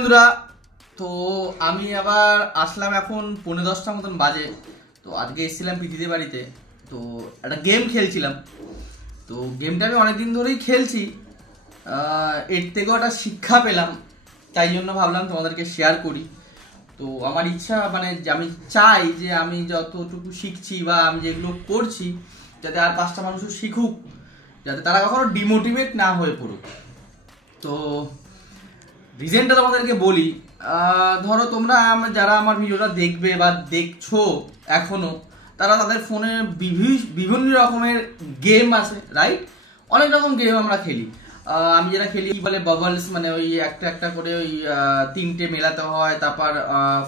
বন্ধুরা, তো আমি আবার আসলাম এখন 10:45 মতন বাজে। তো আজকে এসেছিলাম পিথিদের বাড়িতে, তো একটা গেম খেলছিলাম। তো গেমটা আমি অনেকদিন ধরেই খেলছি, এর থেকেও একটা শিক্ষা পেলাম, তাই জন্য ভাবলাম তোমাদেরকে শেয়ার করি। তো আমার ইচ্ছা মানে আমি চাই যে আমি যতটুকু শিখছি বা আমি যেগুলো করছি যাতে আর 5টা মানুষও শিখুক, যাতে তারা কখনো ডিমোটিভেট না হয়ে পড়ুক। তো রিজনটা তোমাদেরকে বলি। ধরো তোমরা যারা আমার ভিডিওটা দেখবে বা দেখছো এখনো, তারা তাদের ফোনে বিভিন্ন রকমের গেম আছে, রাইট? অনেক রকম গেম আমরা খেলি। আমি যেটা খেলি বলে বাবলস, মানে ওই একটা একটা করে ওই 3টে মেলাতে হয়, তারপর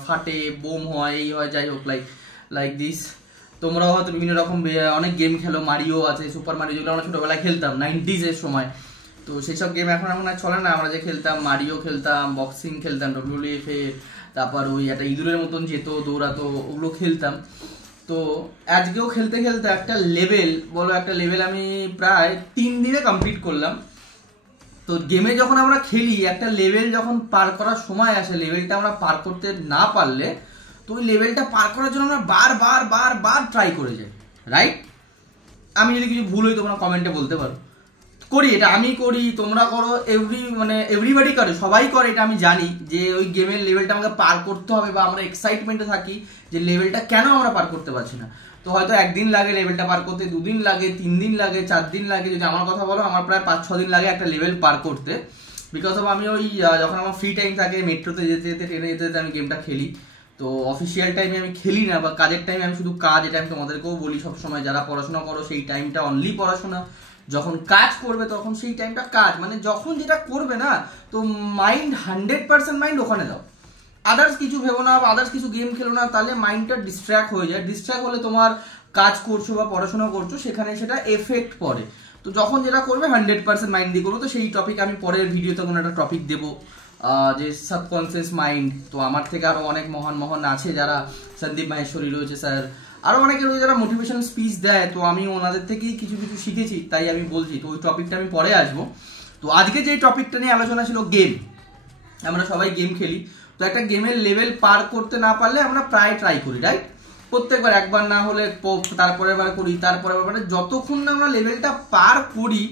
ফাটে, বোম হয়, এই হয়, যাই হোক, লাইক লাইক দিস। তোমরাও হয়তো বিভিন্ন রকম অনেক গেম খেলো, মারিও আছে, সুপার মারিও, যেগুলো আমরা ছোটবেলায় খেলতাম 90s এর সময়। তো সেই সব গেম এখন আর চলে না। আমরা যে খেলতাম, মারিও খেলতাম, বক্সিং খেলতাম, WWF এ, তারপর ওই একটা ইঁদুরের মতন যেত, দৌড়াতো, ওগুলো খেলতাম। তো আজকেও খেলতে খেলতে একটা লেভেল আমি প্রায় 3 দিনে কমপ্লিট করলাম। তো গেমে যখন আমরা খেলি, একটা লেভেল যখন পার করার সময় আসে, লেভেলটা আমরা পার করতে না পারলে, তো ওই লেভেলটা পার করার জন্য আমরা বার ট্রাই করে যাই, রাইট? আমি যদি কিছু ভুল হই তোমরা কমেন্টে বলতে পারো। করি, এটা আমি করি, তোমরা করো, এভরিবডি করে, সবাই করে, এটা আমি জানি যে ওই গেমের লেভেলটা আমাকে পার করতে হবে, বা আমরা এক্সাইটমেন্টে থাকি যে লেভেলটা কেন আমরা পার করতে পারছি না। তো হয়তো 1 দিন লাগে লেভেলটা পার করতে, 2 দিন লাগে, 3 দিন লাগে, 4 দিন লাগে। যদি আমার কথা বলো, আমার প্রায় 5-6 দিন লাগে একটা লেভেল পার করতে। বিকজ অফ আমি ওই যখন আমার ফ্রি টাইম থাকে, মেট্রোতে যেতে যেতে, ট্রেনে যেতে যেতে আমি গেমটা খেলি। তো অফিসিয়াল টাইমে আমি খেলি না, বা কাজের টাইমে আমি শুধু কাজ। এটা আমি তোমাদেরকেও বলি সবসময়, যারা পড়াশোনা করো সেই টাইমটা অনলি পড়াশোনা, যখন কাজ করবে তখন সেই টাইমটা কাজ। মানে যখন যেটা করবে না, তো মাইন্ড 100% মাইন্ড ওখানে দাও, আদার্স কিছু ভেবো না, আদার্স কিছু গেম খেলো না, তাহলে মাইন্ডটা ডিস্ট্র্যাক্ট হয়ে যায়। ডিস্ট্র্যাক্ট হলে তোমার কাজ করছো বা পড়াশোনা করছো, সেখানে সেটা এফেক্ট পড়ে। তো যখন যেটা করবে 100% মাইন্ড দিয়ে করবো। তো সেই টপিক আমি পরের ভিডিওতে কোনো একটা টপিক দেবো, যে সাবকনসিয়াস মাইন্ড। তো আমার থেকে আরো অনেক মহান আছে, যারা সন্দীপ মাহেশ্বরী রয়েছে স্যার, আরো অনেকে রয়েছে যারা মোটিভেশন স্পিচ দেয়। তো আমি ওনাদের থেকেই কিছু কিছু শিখেছি, তাই আমি বলছি। তো ওই টপিকটা আমি পরে আসবো। তো আজকে যে টপিকটা নিয়ে আলোচনা ছিল গেম, আমরা সবাই গেম খেলি। তো একটা গেমের লেভেল পার করতে না পারলে আমরা প্রায় ট্রাই করি, রাইট? প্রত্যেকবার, একবার না হলে তারপরের বার করি, তারপরে মানে যতক্ষণ না আমরা লেভেলটা পার করি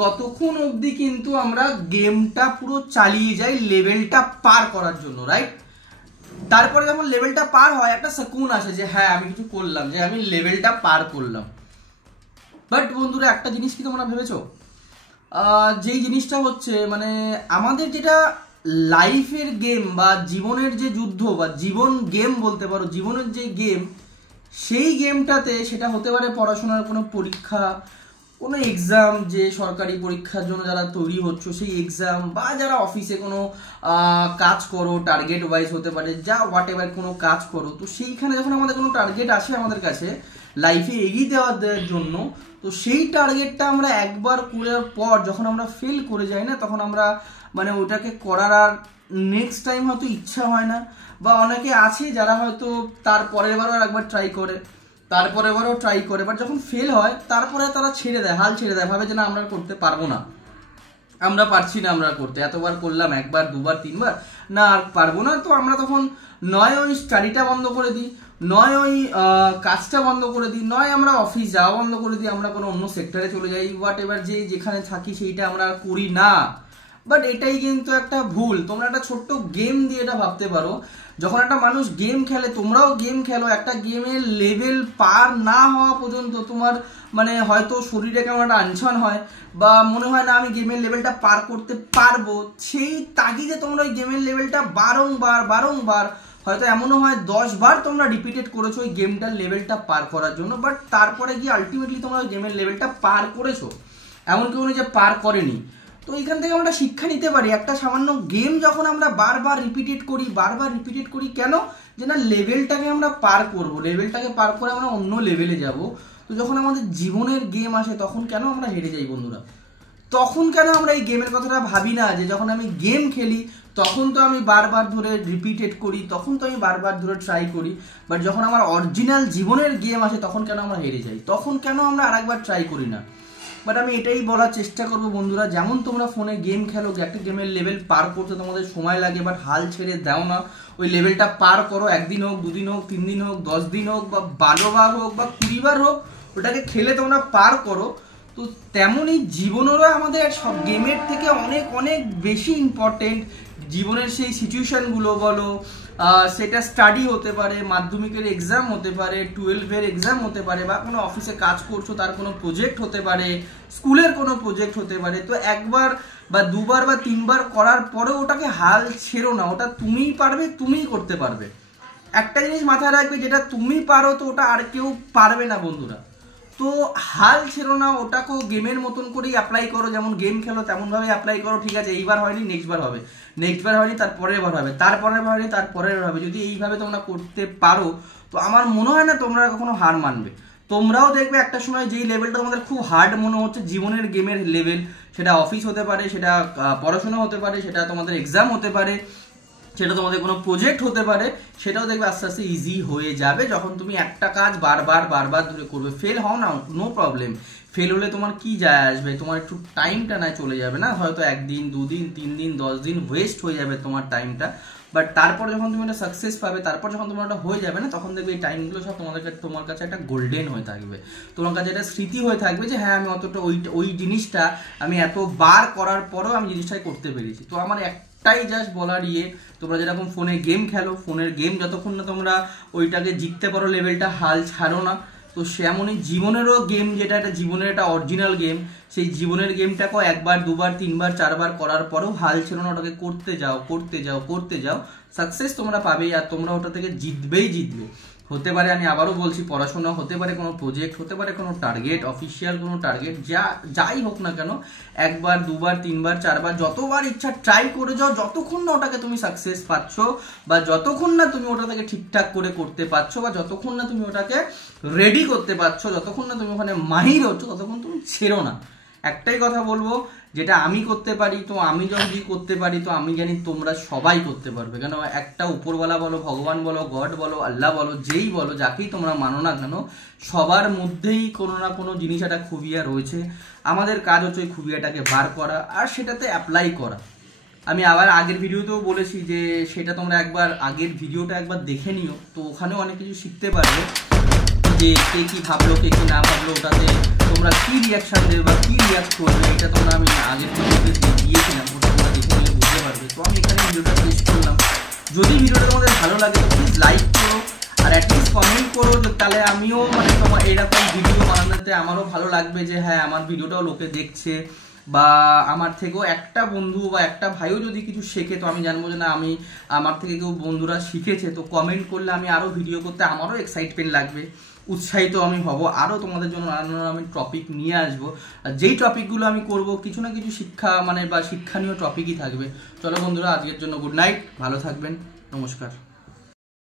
ততক্ষণ অবধি কিন্তু আমরা গেমটা পুরো চালিয়ে যাই লেভেলটা পার করার জন্য, রাইট? তারপরে যখন লেভেলটা পার হয়, একটা সুকুন আসে যে হ্যাঁ আমি কিছু করলাম, যে আমি লেভেলটা পার করলাম। বাট বন্ধুরা, একটা জিনিস কি তোমরা ভেবেছো? যেই জিনিসটা হচ্ছে, মানে আমাদের যেটা লাইফের গেম বা জীবনের যে যুদ্ধ, বা জীবন গেম বলতে পারো, জীবনের যে গেম, সেই গেমটাতে সেটা হতে পারে পড়াশোনার কোনো পরীক্ষা, কোনো এক্সাম, যে সরকারি পরীক্ষার জন্য যারা তৈরি হচ্ছে সেই এক্সাম, বা যারা অফিসে কোনো কাজ করো, টার্গেট ওয়াইজ হতে পারে, যা হোয়াট এভার কোনো কাজ করো। তো সেইখানে যখন আমাদের কোনো টার্গেট আসে আমাদের কাছে লাইফে এগিয়ে দেওয়ার জন্য, তো সেই টার্গেটটা আমরা একবার করার পর যখন আমরা ফেল করে যাই না, তখন আমরা মানে ওটাকে করার আর নেক্সট টাইম হয়তো ইচ্ছা হয় না। বা অনেকে আছে যারা হয়তো তার পরের বারও একবার ট্রাই করে, তারপরে এবারও ট্রাই করে, বাট যখন ফেল হয় তারপরে তারা ছেড়ে দেয়, হাল ছেড়ে দেয়, ভাবে যে না আমরা করতে পারবো না, আমরা পারছি না আমরা করতে, এতবার করলাম, 1বার 2বার 3বার, না আর পারবো না। তো আমরা তখন নয় ওই স্টাডিটা বন্ধ করে দিই, নয় ওই কাজটা বন্ধ করে দিই, নয় আমরা অফিস যাওয়া বন্ধ করে দিই, আমরা কোনো অন্য সেক্টরে চলে যাই, হোয়াট এভার, যে যেখানে থাকি সেইটা আমরা করি না। বাট এটাই কিন্তু একটা ভুল। তোমরা একটা ছোট্ট গেম দিয়ে এটা ভাবতে পারো, যখন একটা মানুষ গেম খেলে, তোমরাও গেম খেলো, একটা গেমের লেভেল পার না হওয়া পর্যন্ত তোমার মানে হয়তো শরীরে কেমন একটা আনছান হয়, বা মনে হয় না আমি গেমের লেভেলটা পার করতে পারবো। সেই তাগিদে তোমরা ওই গেমের লেভেলটা বারংবার, হয়তো এমনও হয় 10 বার তোমরা রিপিটেড করেছো ওই গেমটার লেভেলটা পার করার জন্য, বাট তারপরে গিয়ে আলটিমেটলি তোমরা ওই গেমের লেভেলটা পার করেছো, এমন কেউ নেই যে পার করেনি। তো এখান থেকে আমরা শিক্ষা নিতে পারি, একটা সামান্য গেম যখন আমরা বারবার রিপিটেড করি, কেন? যে না, লেভেলটাকে আমরা পার করব, লেভেলটাকে পার করে আমরা অন্য লেভেলে যাব। তো যখন আমাদের জীবনের গেম আসে, তখন কেন আমরা হেরে যাই বন্ধুরা? তখন কেন আমরা এই গেমের কথাটা ভাবি না, যে যখন আমি গেম খেলি তখন তো আমি বারবার ধরে রিপিটেড করি, তখন তো আমি বারবার ধরে ট্রাই করি, বাট যখন আমার অরিজিনাল জীবনের গেম আসে তখন কেন আমরা হেরে যাই? তখন কেন আমরা আরেকবার ট্রাই করি না? বাট আমি এটাই বলার চেষ্টা করবো বন্ধুরা, যেমন তোমরা ফোনে গেম খেলো, একটা গেমের লেভেল পার করতে তোমাদের সময় লাগে, বাট হাল ছেড়ে দাও না, ওই লেভেলটা পার করো। 1 দিন হোক, 2 দিন হোক, 3 দিন হোক, 10 দিন হোক, বা 12 বার হোক, বা 20 বার হোক, ওটাকে খেলে তোমরা পার করো। তো তেমনই জীবনেরও আমাদের সব গেমের থেকে অনেক অনেক বেশি ইম্পর্টেন্ট জীবনের সেই সিচুয়েশানগুলো বলো, সেটা স্টাডি হতে পারে, মাধ্যমিকের এক্সাম হতে পারে, 12-এর এক্সাম হতে পারে, বা কোনো অফিসে কাজ করছো তার কোনো প্রজেক্ট হতে পারে, স্কুলের কোনো প্রজেক্ট হতে পারে। তো একবার বা 2 বার বা 3 বার করার পরেও ওটাকে হাল ছেড়ো না, ওটা তুমিই পারবে, তুমিই করতে পারবে। একটা জিনিস মাথায় রাখবে, যেটা তুমি পারো তো ওটা আর কেউ পারবে না বন্ধুরা। তো হাল ছেড়ো না, ওটাকেও গেমের মতন করেই অ্যাপ্লাই করো, যেমন গেম খেলো তেমনভাবে অ্যাপ্লাই করো। ঠিক আছে, এইবার হয়নি নেক্সট বার হবে, নেক্সট বার হয়নি তার পরের বার হবে, তারপরের বার হয়নি তার পরের বার হবে। যদি এইভাবে তোমরা করতে পারো তো আমার মনে হয় না তোমরা কখনো হার মানবে। তোমরাও দেখবে একটা সময় যেই লেভেলটা তোমাদের খুব হার্ড মনে হচ্ছে জীবনের গেমের লেভেল, সেটা অফিস হতে পারে, সেটা পড়াশোনা হতে পারে, সেটা তোমাদের এক্সাম হতে পারে, সেটা তোমাদের কোনো প্রজেক্ট হতে পারে, সেটাও দেখবে আস্তে আস্তে ইজি হয়ে যাবে যখন তুমি একটা কাজ বারবার ধরে করবে। ফেল হও না, নো প্রবলেম। ফেল হলে তোমার কি যায় আসবে, তোমার একটু টাইমটা না চলে যাবে না, হয়তো 1 দিন 2 দিন 3 দিন 10 দিন ওয়েস্ট হয়ে যাবে তোমার টাইমটা, বাট তারপর যখন তুমি একটা সাকসেস পাবে, তারপর যখন তোমার ওটা হয়ে যাবে না, তখন দেখবে এই টাইমগুলো সব তোমার কাছে একটা গোল্ডেন হয়ে থাকবে, তোমার কাছে একটা স্মৃতি হয়ে থাকবে যে হ্যাঁ আমি অতটা ওই জিনিসটা আমি এতবার করার পরেও আমি জিনিসটাই করতে পেরেছি। তো আমার একটাই জাস্ট বলার তোমরা যেরকম ফোনে গেম খেলো, ফোনের গেম যতক্ষণ না তোমরা ওইটাকে জিততে পারো লেভেলটা, হাল ছাড়ো না। তো সেমনই জীবনেরও গেম, যেটা একটা জীবনের একটা অরিজিনাল গেম, সেই জীবনের গেমটাকেও 1 বার 2 বার 3 বার 4 বার করার পরেও হাল ছেড়ো না, ওটাকে করতে যাও, সাকসেস তোমরা পাবেই, আর তোমরা ওটা থেকে জিতবে। হতে পারে, আমি আবারও বলছি, পড়াশোনা হতে পারে, কোনো প্রজেক্ট হতে পারে, কোনো টার্গেট, অফিসিয়াল কোনো টার্গেট, যাই হোক না কেন, 1 বার 2 বার 3 বার 4 বার যতবার ইচ্ছা ট্রাই করে যাও, যতক্ষণ না ওটাকে তুমি সাকসেস পাচ্ছ, বা যতক্ষণ না তুমি ওটা থেকে ঠিকঠাক করে করতে পারছো, বা যতক্ষণ না তুমি ওটাকে রেডি করতে পারছো, যতক্ষণ না তুমি ওখানে মাহির হচ্ছ, ততক্ষণ তুমি ছেড়ো না। একটাই কথা বলবো, যেটা আমি করতে পারি, তো আমি যদি করতে পারি, তো আমি জানি তোমরা সবাই করতে পারবে। কেন, একটা উপরওয়ালা বলো, ভগবান বলো, গড বলো, আল্লাহ বলো, যেই বলো, যাকেই তোমরা মানো না কেন, সবার মধ্যেই কোনো না কোনো জিনিস একটা খুবিয়া রয়েছে। আমাদের কাজ হচ্ছে ওই খুবিয়াটাকে বার করা আর সেটাতে অ্যাপ্লাই করা। আমি আবার আগের ভিডিওতেও বলেছি যে সেটা তোমরা একবার আগের ভিডিওটা একবার দেখে নিও, তো ওখানেও অনেক কিছু শিখতে পারবে, যে কে কি ভাবলো, কে কি না ভাবলো, ওটাতে তোমরা কি রিয়াকশান দেবে বা কি রিয়াক্ট করবে, এটা তোমরা আমি আগের ভিডিওতে দিয়েছিলাম, ওটা তোমরা দেখে নিলে বুঝতে পারবে। তো আমি এখানে ভিডিওটা শেষ করলাম। যদি ভিডিওটা তোমাদের ভালো লাগে তো প্লিজ লাইক করো, আর অ্যাটলিস্ট কমেন্ট করো, তাহলে আমিও মানে তোমার এরকম ভিডিও বানানোতে আমারও ভালো লাগবে, যে হ্যাঁ আমার ভিডিওটাও লোকে দেখছে, বা আমার থেকেও একটা বন্ধু বা একটা ভাইও যদি কিছু শেখে, তো আমি জানবো যে না, আমি আমার থেকে কেউ বন্ধুরা শিখেছে। তো কমেন্ট করলে আমি আরও ভিডিও করতে আমারও এক্সাইটমেন্ট লাগবে, উৎসাহিত আমি হব, আরও তোমাদের জন্য নানান আমি টপিক নিয়ে আসবো। আর যেই টপিকগুলো আমি করব কিছু না কিছু শিক্ষা মানে বা শিক্ষণীয় টপিকই থাকবে। চলো বন্ধুরা, আজকের জন্য গুড নাইট, ভালো থাকবেন, নমস্কার।